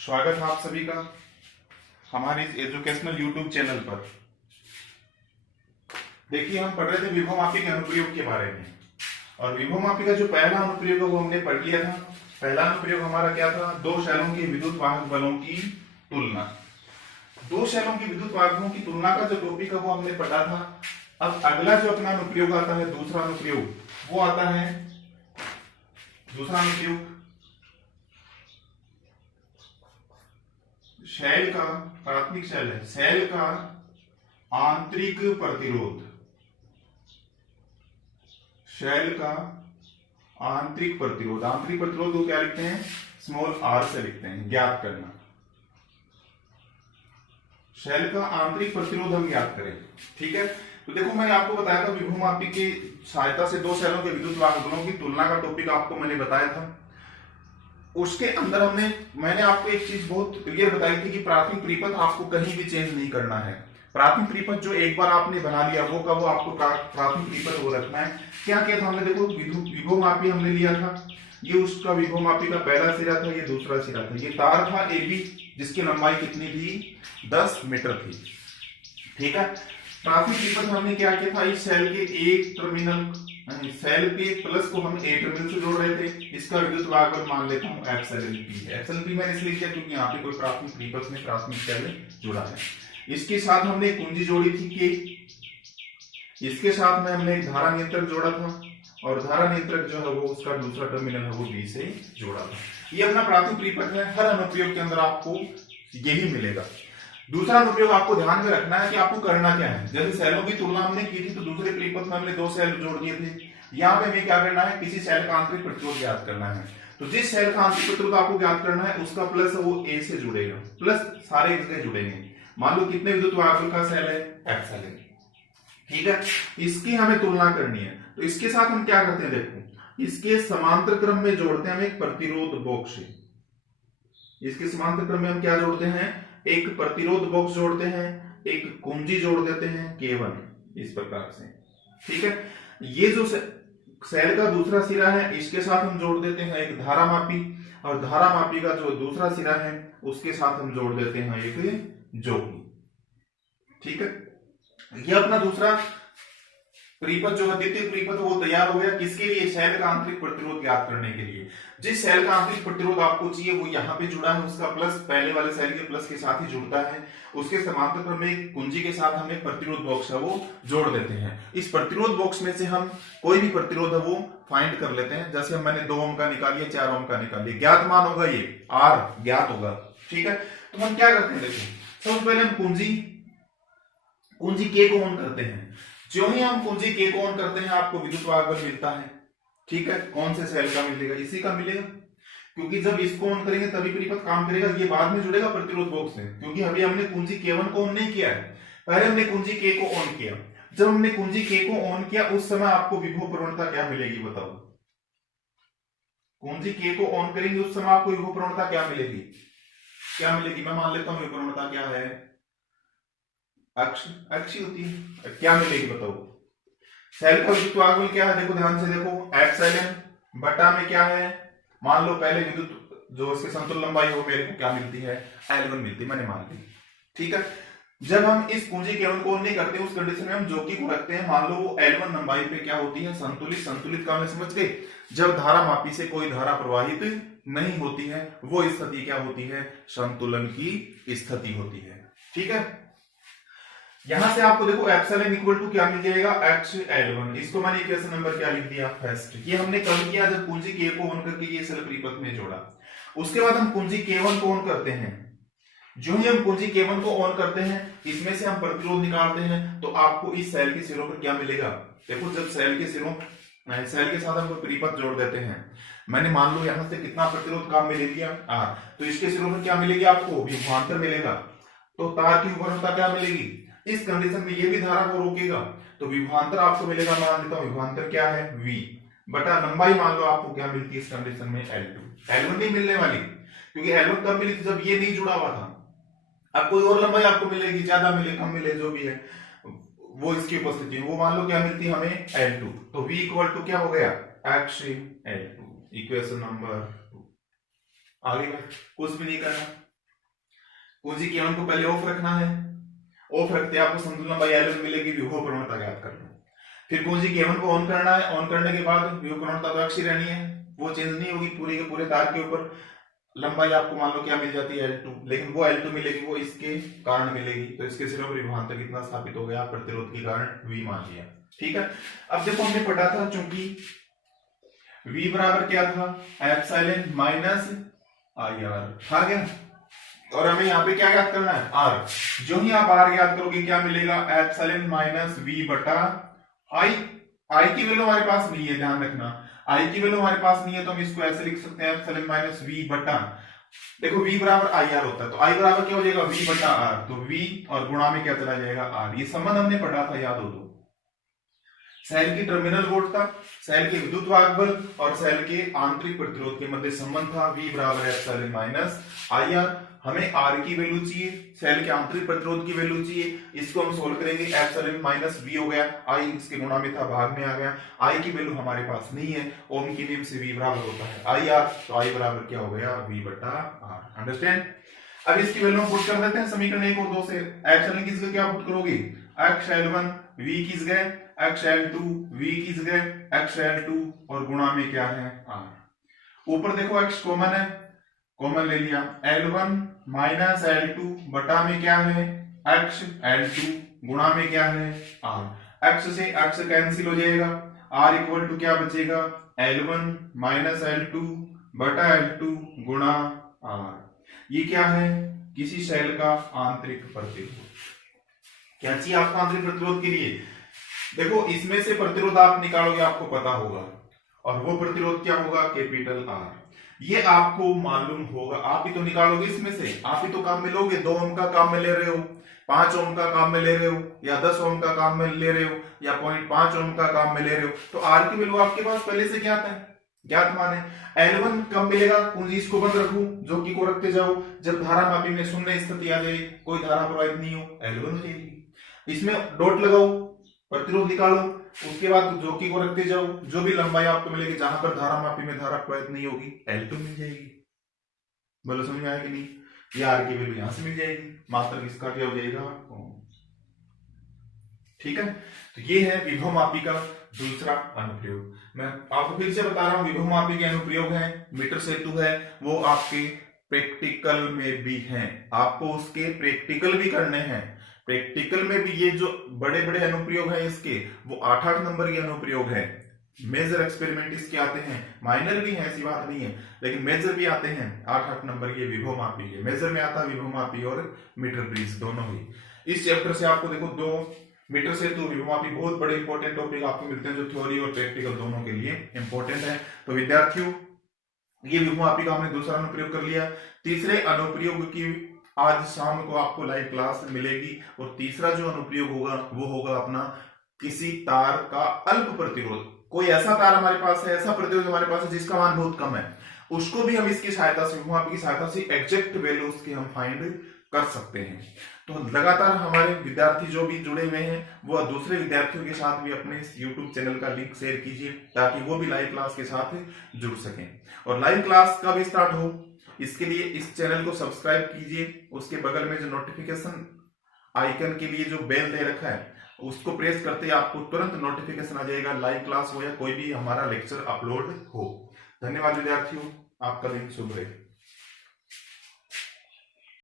स्वागत है आप सभी का हमारे इस एजुकेशनल यूट्यूब चैनल पर। देखिए, हम पढ़ रहे थे विभवमापी के अनुप्रयोग के बारे में, और विभवमापी का जो पहला अनुप्रयोग है वो हमने पढ़ लिया था। पहला अनुप्रयोग हमारा क्या था? दो शैलों के विद्युत वाहक बलों की तुलना। दो शैलों की विद्युत वाहकों की तुलना का जो टॉपिक है वो हमने पढ़ा था। अब अगला जो अपना अनुप्रयोग आता है, दूसरा अनुप्रयोग, वो आता है दूसरा अनुप्रयोग शैल का, प्राथमिक शैल है, शैल का आंतरिक प्रतिरोध। शैल का आंतरिक प्रतिरोध, आंतरिक प्रतिरोध को क्या लिखते हैं? स्मॉल आर से लिखते हैं, ज्ञात करना। शैल का आंतरिक प्रतिरोध हम ज्ञात करें, ठीक है। तो देखो, मैंने आपको बताया था विभवमापी की सहायता से दो शैलों के विद्युत वाहक बलों की तुलना का टॉपिक आपको मैंने बताया था। उसके अंदर मैंने आपको एक चीज बहुत क्लियर बताई थी कि प्राथमिक परिपथ आपको कहीं भी चेंज नहीं करना है। प्राथमिक परिपथ जो एक बार आपने बना लिया वो का वो आपको प्राथमिक परिपथ वो रखना है। क्या किया था हमने? देखो, विभवमापी हमने लिया था, ये उसका विभवमापी का पहला सिरा था, ये दूसरा सिरा था। ये तार था AB, जिसकी लंबाई कितनी थी? 10 मीटर थी, ठीक है। प्राथमिक परिपथ हमने क्या किया था? इस सेल के एक टर्मिनल, सेल के प्लस को हम ए टर्मिनल से जोड़ रहे थे। इसका विद्युत वाहक बल मान लेता हूं एप्सिलॉन पी है। एप्सिलॉन पी मैंने इसलिए किया क्योंकि यहाँ पे कोई प्राथमिक परिपथ में प्राथमिक सेल जुड़ा है। इसके साथ हमने कुंजी जोड़ी थी के, इसके साथ में हमने एक धारा नियंत्रक जोड़ा था, और धारा नियंत्रक जो है वो उसका दूसरा टर्मिनल है वो बी से जोड़ा था। ये अपना प्राथमिक परिपथ है। हर अनुप्रयोग के अंदर आपको यही मिलेगा। दूसरा अनुप्रयोग आपको ध्यान में रखना है कि आपको करना क्या है। जैसे सेलों की तुलना हमने की थी तो दूसरे परिपथ में हमने दो सेल जोड़ दिए थे। यहाँ पे हमें क्या करना है? किसी सेल का आंतरिक प्रतिरोध ज्ञात करना है। तो जिस सेल का आंतरिक प्रतिरोध आपको ज्ञात करना है उसका प्लस है वो ए से जुड़ेगा, प्लस सारे जगह जुड़ेंगे। मान लो कितने विद्युत वाहक का सेल है? एप्सिलॉन, ठीक है। इसकी हमें तुलना करनी है, तो इसके साथ हम क्या करते हैं? देखो, इसके समांतर क्रम में जोड़ते हैं हम एक प्रतिरोध बॉक्स। इसके समांतर क्रम में हम क्या जोड़ते हैं? एक प्रतिरोध बॉक्स जोड़ते हैं, एक कुंजी जोड़ देते हैं K1, इस प्रकार से, ठीक है। ये जो सेल का दूसरा सिरा है इसके साथ हम जोड़ देते हैं एक धारामापी, और धारामापी का जो दूसरा सिरा है उसके साथ हम जोड़ देते हैं एक जोकी, ठीक है। ये अपना दूसरा परिपथ जो है, द्वितीय परिपथ, वो तैयार हो गया। किसके लिए? सेल का आंतरिक प्रतिरोध ज्ञात करने के लिए। जिस सेल का आंतरिक प्रतिरोध आपको चाहिए वो यहाँ पे जुड़ा है, उसका प्लस पहले वाले सेल के प्लस के साथ ही जुड़ता है। उसके समांतर क्रम में कुंजी के साथ हम एक प्रतिरोध बॉक्स है वो जोड़ देते हैं। इस प्रतिरोध बॉक्स में से हम कोई भी प्रतिरोध है वो फाइंड कर लेते हैं। जैसे मैंने 2 ओम का निकालिए, 4 ओम का निकालिए, ज्ञात मान होगा, ये R ज्ञात होगा, ठीक है। तो हम क्या करते हैं? देखो, सबसे पहले हम कुंजी K को ऑन करते हैं। जो ही हम कुंजी K को ऑन करते हैं आपको विद्युत वाहक बल मिलता है, ठीक है। कौन से सेल का मिलेगा? इसी का मिलेगा, क्योंकि जब इसको ऑन करेंगे तभी परिपथ काम करेगा। ये बाद में जुड़ेगा प्रतिरोध बॉक्स से, क्योंकि अभी हमने कुंजी K1 को ऑन नहीं किया है, पहले हमने कुंजी K को ऑन किया। जब हमने कुंजी K को ऑन किया उस समय आपको विभव प्रवणता क्या मिलेगी? बताओ। कुंजी K को ऑन करेंगे उस समय आपको विभव प्रवणता क्या मिलेगी? क्या मिलेगी? मैं मान लेता हूं विभव प्रवणता क्या है? अक्ष होती है। क्या मिलेगी बताओ? सेल का विद्युत वाहक बल क्या है? देखो, ध्यान से देखो, एप्सिलॉन बटा में क्या है? मान लो पहले विद्युत जो इसकी समतुल्य लंबाई हो, मेरे को क्या मिलती है? L1 मिलती है, मैंने मान ली, ठीक है। जब हम इस कुंजी K1 को नहीं करते उस कंडीशन में हम जोकी को रखते हैं। मान लो वो L1 लंबाई पे क्या होती है? संतुलित। संतुलित का हमने समझ गए, जब धारा मापी से कोई धारा प्रवाहित नहीं होती है वो स्थिति क्या होती है? संतुलन की स्थिति होती है, ठीक है। यहां से आपको देखो एप्सिलॉन इक्वल टू क्या मिल जाएगा? XL1। इसको मैंने इक्वेशन नंबर क्या लिख दिया? फर्स्ट। ये हमने कब किया? जब कुंजी K को ऑन करके ये सेल परिपथ में जोड़ा। उसके बाद हम कुंजी K1 को ऑन करते हैं। जो ही हम कुंजी K1 को ऑन करते हैं इसमें से हम प्रतिरोध निकालते हैं, तो आपको इस सेल के सिरों पर क्या मिलेगा? देखो, जब सेल के साथ हम परिपथ जोड़ देते हैं, मैंने मान लो यहां से कितना प्रतिरोध काम में ले लिया R, तो इसके सिरों पर क्या मिलेगी? आपको विभवांतर मिलेगा। तो तार की विभवांतर क्या मिलेगी? इस कंडीशन में ये भी धारा को रोकेगा, तो विभवांतर आपको मिलेगा, मान लेता हूं विभवांतर क्या है? V बटा लंबाई मान लो आपको क्या मिलती है इस कंडीशन में? L2। L1 नहीं मिलने वाली, क्योंकि L1 कब मिली थी? जब ये नहीं जुड़ा हुआ था। अब कोई और लंबाई आपको मिलेगी, ज्यादा मिले कम मिले जो भी है वो इसकी उपस्थिति है, वो मान लो क्या मिलती है हमें? L2। तो V इक्वल टू क्या हो गया? XL2, equation number 2। आगे कुछ भी नहीं करना। कुंजी K1 को पहले ऑफ रखना है, ऑफ रखते आपको संतुलन लंबाई L1 मिलेगी, विभव प्रवणता ज्ञात कर लो। फिर कुंजी K1 को ऑन करना है, ऑन करने के बाद विभव प्रवणता तो अक्षी रहनी है, वो चेंज नहीं होगी, पूरे के पूरे तार के ऊपर लंबाई आपको मान लो क्या मिल जाती है L2, लेकिन वो L2 मिलेगी वो इसके कारण मिलेगी, तो इसके सिरों पर विभवांतर कितना स्थापित हो गया, प्रतिरोध के कारण V मान लिया। ठीक है, अब देखो हमने पढ़ा था चूंकि V बराबर क्या था, एप्सिलॉन माइनस IR था क्या, और हमें यहाँ पे क्या ज्ञात करना है, R। जो ही आप R ज्ञात करोगे क्या मिलेगा, एप्सिलॉन माइनस V बटा I। I की वैल्यू हमारे पास नहीं है, ध्यान रखना, I की वैल्यू हमारे पास नहीं है, तो हम इसको ऐसे लिख सकते हैं एप्सिलॉन माइनस V बटा, देखो V बराबर IR होता है, तो I बराबर क्या हो जाएगा, V बटा R, तो V और गुणा में क्या चला जाएगा R। ये संबंध हमने पढ़ा था, याद हो तो, सेल की टर्मिनल वोल्टता, सेल के विद्युत वाहक बल और सेल के आंतरिक प्रतिरोध के मध्य संबंध था, V बराबर एप्सिलॉन माइनस IR। हमें R की वैल्यू चाहिए, सेल के आंतरिक प्रतिरोध की वैल्यू चाहिए, इसको हम सोल्व करेंगे, एप्सिलॉन माइनस V हो गया, I इसके गुणा में था, भाग में आ गया, I की वैल्यू हमारे पास नहीं है, ओम के नियम से V बराबर होता है IR, तो I बराबर क्या हो गया, V बटा R। अंडरस्टैंड। अब इसकी वैल्यू हम पुट कर देते हैं समीकरण 1 और 2 से। एप्सिलॉन की जगह क्या पुट करोगे, xL1 V की जगह xL2 V की जगह xL2 और गुणा में क्या है R। ऊपर देखो x कॉमन है, कॉमन ले लिया, L1 माइनस L2 बटा में क्या है x L2 गुणा में क्या है R। x से x कैंसिल हो जाएगा, R इक्वल टू क्या बचेगा, L1 माइनस L2 बटा L2 गुणा R। ये क्या है, किसी सेल का आंतरिक प्रतिरोध। क्या चाहिए आपको आंतरिक प्रतिरोध के लिए, देखो इसमें से प्रतिरोध आप निकालोगे आपको पता होगा, और वो प्रतिरोध क्या होगा, कैपिटल R। ये आपको मालूम होगा, आप ही तो निकालोगे इसमें से, आप ही तो काम में लोगे। 2 ओम का काम में ले रहे हो, 5 ओम का काम में ले रहे हो, या 10 ओम का काम में ले रहे हो, या 0.5 ओम का काम में ले रहे हो, तो R की वैल्यू आपके पास पहले से ज्ञात है, ज्ञात माने L1 कब मिलेगा, कुंजी इसको बंद रखूं, जो की को रखते जाओ, जब धारा मापी में शून्य स्थिति आ जाए, कोई धारा प्रवाहित नहीं हो, L1 हो जाएगी। इसमें डॉट लगाओ, प्रतिरोध निकालो, उसके बाद जोकी को रखते जाओ, जो भी लंबाई आपको मिलेगी जहां पर धारा मापी में धारा प्रवाहित नहीं होगी, L2 मिल जाएगी। बोलो समझ में आया कि नहीं, ये R की वैल्यू यहां से मिल जाएगी, मात्र इसका क्या हो जाएगा, ठीक है। तो ये है विभव मापी का दूसरा अनुप्रयोग। मैं आपको फिर से बता रहा हूं, विभव मापी के अनुप्रयोग है, मीटर सेतु है, वो आपके प्रैक्टिकल में भी हैं, आपको उसके प्रैक्टिकल भी करने हैं। प्रैक्टिकल में भी ये जो बड़े बड़े अनुप्रयोग हैं इसके, वो 8-8 नंबर के अनुप्रयोग है। मेजर एक्सपेरिमेंट इसके आते हैं, माइनर भी है, ऐसी बात नहीं है, लेकिन मेजर भी आते हैं 8-8 नंबर के विभव मापी के। मेजर में आता है विभव मापी और मीटर ब्रिज दोनों ही। इस चैप्टर से आपको देखो 2 मीटर से तो विभव मापी बहुत बड़े इंपॉर्टेंट टॉपिक आपको मिलते हैं, जो थ्योरी और प्रैक्टिकल दोनों के लिए इंपॉर्टेंट है। तो विद्यार्थियों, ये विभव मापी का हमने दूसरा अनुप्रयोग कर लिया। तीसरे अनुप्रयोग की आज शाम को आपको लाइव क्लास मिलेगी, और तीसरा जो अनुप्रयोग होगा वो होगा अपना किसी तार का अल्प प्रतिरोध। कोई ऐसा तार हमारे पास है, ऐसा प्रतिरोध हमारे पास है जिसका मान बहुत कम है, उसको भी हम इसकी सहायता से, विभव मापी की सहायता से एग्जैक्ट वैल्यूज की हम फाइंड कर सकते हैं। तो लगातार हमारे विद्यार्थी जो भी जुड़े हुए हैं, वो दूसरे विद्यार्थियों के साथ भी अपने YouTube चैनल का लिंक शेयर कीजिए, ताकि वो भी लाइव क्लास के साथ जुड़ सकें। और लाइव क्लास कब स्टार्ट हो, इसके लिए इस चैनल को सब्सक्राइब कीजिए, उसके बगल में जो नोटिफिकेशन आइकन के लिए जो बेल दे रखा है उसको प्रेस करते ही आपको तुरंत नोटिफिकेशन आ जाएगा, लाइव क्लास हो या कोई भी हमारा लेक्चर अपलोड हो। धन्यवाद विद्यार्थियों, आपका दिन शुभ रहे।